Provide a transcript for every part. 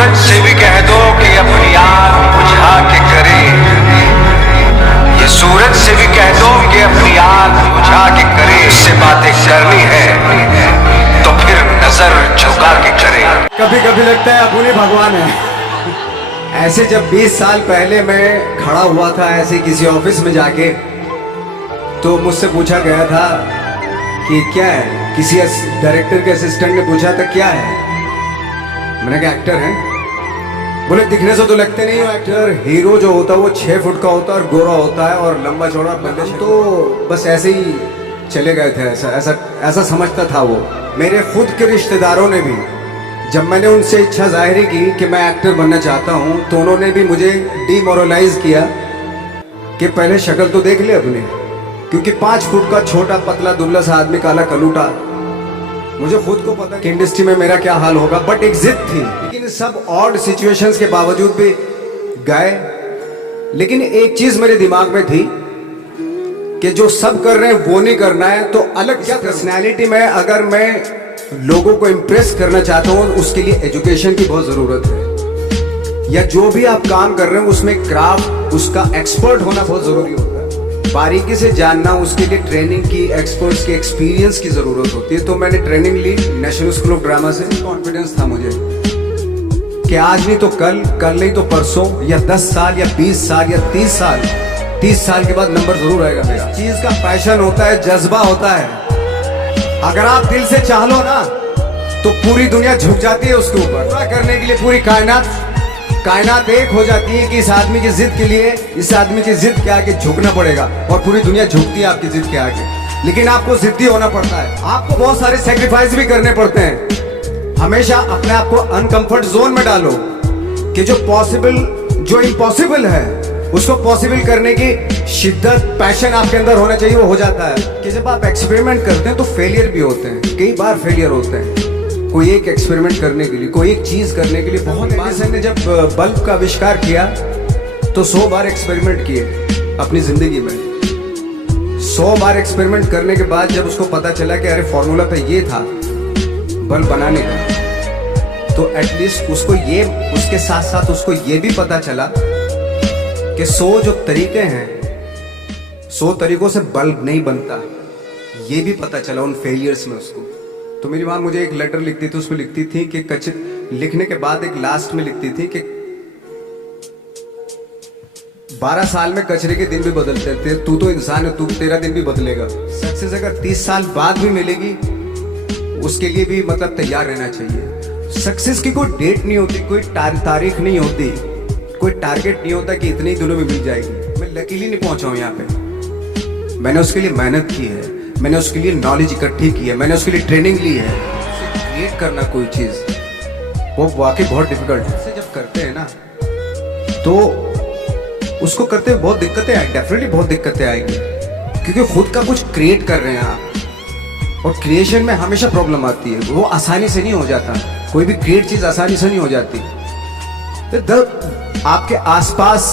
सूरज से भी कह दो कि अपनी आग बुझा के करे, ये सूरज से भी कह दो कि अपनी आग बुझा के करे, उससे बातें करनी है तो फिर नजर झुका के करे। कभी कभी लगता है अपने भगवान है। ऐसे जब 20 साल पहले मैं खड़ा हुआ था ऐसे किसी ऑफिस में जाके, तो मुझसे पूछा गया था कि क्या है, किसी डायरेक्टर के असिस्टेंट ने पूछा था क्या है, मैंने कहा एक्टर है। बोले दिखने से तो लगते नहीं हो एक्टर, हीरो जो होता है वो 6 फुट का होता है और गोरा होता है और लंबा चौड़ा बंदा। तो बस ऐसे ही चले गए थे, ऐसा समझता था वो। मेरे खुद के रिश्तेदारों ने भी, जब मैंने उनसे इच्छा जाहिर की कि मैं एक्टर बनना चाहता हूँ, तो उन्होंने भी मुझे डिमोरलाइज किया कि पहले शक्ल तो देख ले अपने, क्योंकि 5 फुट का छोटा पतला दुबला सा आदमी, काला कलूटा। मुझे खुद को पता कि इंडस्ट्री में मेरा क्या हाल होगा, बट एक जिद थी। लेकिन सब ऑड सिचुएशंस के बावजूद भी गए। लेकिन एक चीज मेरे दिमाग में थी कि जो सब कर रहे हैं वो नहीं करना है, तो अलग क्या पर्सनैलिटी में अगर मैं लोगों को इम्प्रेस करना चाहता हूँ, उसके लिए एजुकेशन की बहुत जरूरत है। या जो भी आप काम कर रहे हैं उसमें क्राफ्ट, उसका एक्सपर्ट होना बहुत जरूरी होता है। बारीकी से जानना, उसके लिए ट्रेनिंग की, एक्सपर्ट्स के एक्सपीरियंस की जरूरत होती है। तो मैंने ट्रेनिंग ली नेशनल स्कूल ऑफ ड्रामा से। कॉन्फिडेंस था मुझे कि आज नहीं तो कल, कल नहीं तो परसों, या 10 साल या 20 साल या 30 साल, 30 साल के बाद नंबर जरूर आएगा मेरा। चीज का पैशन होता है, जज्बा होता है। अगर आप दिल से चाह लो ना, तो पूरी दुनिया झुक जाती है उसके ऊपर। पूरा करने के लिए पूरी कायनात एक हो जाती है कि इस आदमी की जिद के लिए, इस आदमी की जिद के आगे झुकना पड़ेगा, और पूरी दुनिया झुकती है आपकी जिद के आगे। लेकिन आपको जिद्दी होना पड़ता है, आपको बहुत सारे सेक्रीफाइस भी करने पड़ते हैं। हमेशा अपने आप को अनकंफर्ट जोन में डालो कि जो इम्पॉसिबल है उसको पॉसिबल करने की शिद्दत, पैशन आपके अंदर होना चाहिए, वो हो जाता है। कि जब आप एक्सपेरिमेंट करते हैं तो फेलियर भी होते हैं, कई बार फेलियर होते हैं। कोई एक एक्सपेरिमेंट करने के लिए, कोई एक चीज करने के लिए बहुत। एडिसन ने जब बल्ब का आविष्कार किया तो 100 बार एक्सपेरिमेंट किए अपनी जिंदगी में। 100 बार एक्सपेरिमेंट करने के बाद जब उसको पता चला कि अरे फॉर्मूला तो ये था बल्ब बनाने का, तो एटलीस्ट उसको ये, उसके साथ साथ उसको ये भी पता चला कि 100 जो तरीके हैं, 100 तरीकों से बल्ब नहीं बनता, ये भी पता चला उन फेलियर्स में उसको। तो मेरी माँ मुझे एक लेटर लिखती थी, उसमें लिखती थी कि लिखने के बाद एक लास्ट में लिखती थी कि 12 साल में कचरे के दिन भी बदलते थे, तू तो इंसान है, तू तेरा दिन भी बदलेगा। सक्सेस अगर 30 साल बाद भी मिलेगी, उसके लिए भी मतलब तैयार रहना चाहिए। सक्सेस की कोई डेट नहीं होती, कोई तारीख नहीं होती, कोई टारगेट नहीं होता कि इतने ही दिनों में मिल जाएगी। मैं लकीली नहीं पहुंचा हूं यहाँ पे, मैंने उसके लिए मेहनत की है, मैंने उसके लिए नॉलेज इकट्ठी की है, मैंने उसके लिए ट्रेनिंग ली है। क्रिएट करना कोई चीज वो वाकई बहुत डिफिकल्ट है। जब करते हैं ना तो उसको करते हुए बहुत दिक्कतें आएंगी, डेफिनेटली बहुत दिक्कतें आएंगी, क्योंकि खुद का कुछ क्रिएट कर रहे हैं आप, और क्रिएशन में हमेशा प्रॉब्लम आती है। वो आसानी से नहीं हो जाता, कोई भी क्रिएट चीज आसानी से नहीं हो जाती। तो आपके आसपास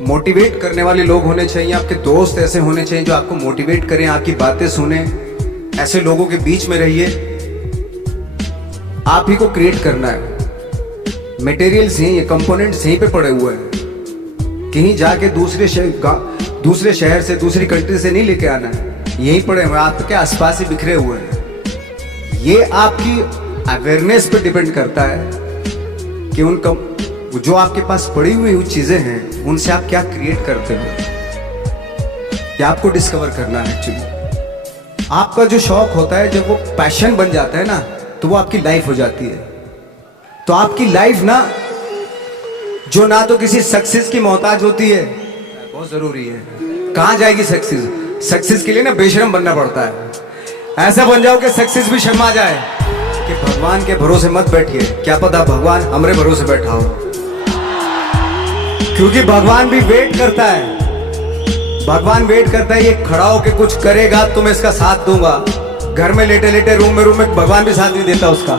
मोटिवेट करने वाले लोग होने चाहिए, आपके दोस्त ऐसे होने चाहिए जो आपको मोटिवेट करें, आपकी बातें सुने। ऐसे लोगों के बीच में रहिए। आप ही को क्रिएट करना है। मटेरियल्स यहीं, कंपोनेंट्स यहीं पे पड़े हुए हैं, कहीं जाके दूसरे शहर से, दूसरी कंट्री से नहीं लेके आना है, यहीं पड़े हुए, आपके आसपास ही बिखरे हुए हैं। ये आपकी अवेयरनेस पे डिपेंड करता है कि जो आपके पास पड़ी हुई चीजें हैं उनसे आप क्या क्रिएट करते हो, या आपको डिस्कवर करना है। एक्चुअली आपका जो शौक होता है, जब वो पैशन बन जाता है ना, तो वो आपकी लाइफ हो जाती है। तो आपकी लाइफ ना, जो ना तो किसी सक्सेस की मोहताज होती है, बहुत जरूरी है। कहां जाएगी सक्सेस? सक्सेस के लिए ना बेशरम बनना पड़ता है। ऐसा बन जाओ कि सक्सेस भी शर्मा जाए कि भगवान के भरोसे मत बैठिए, क्या पता भगवान हमरे भरोसे बैठा हो, क्योंकि भगवान भी वेट करता है। भगवान वेट करता है, ये खड़ा होके कुछ करेगा तो मैं इसका साथ दूंगा। घर में लेटे लेटे रूम में भगवान भी साथ नहीं देता उसका।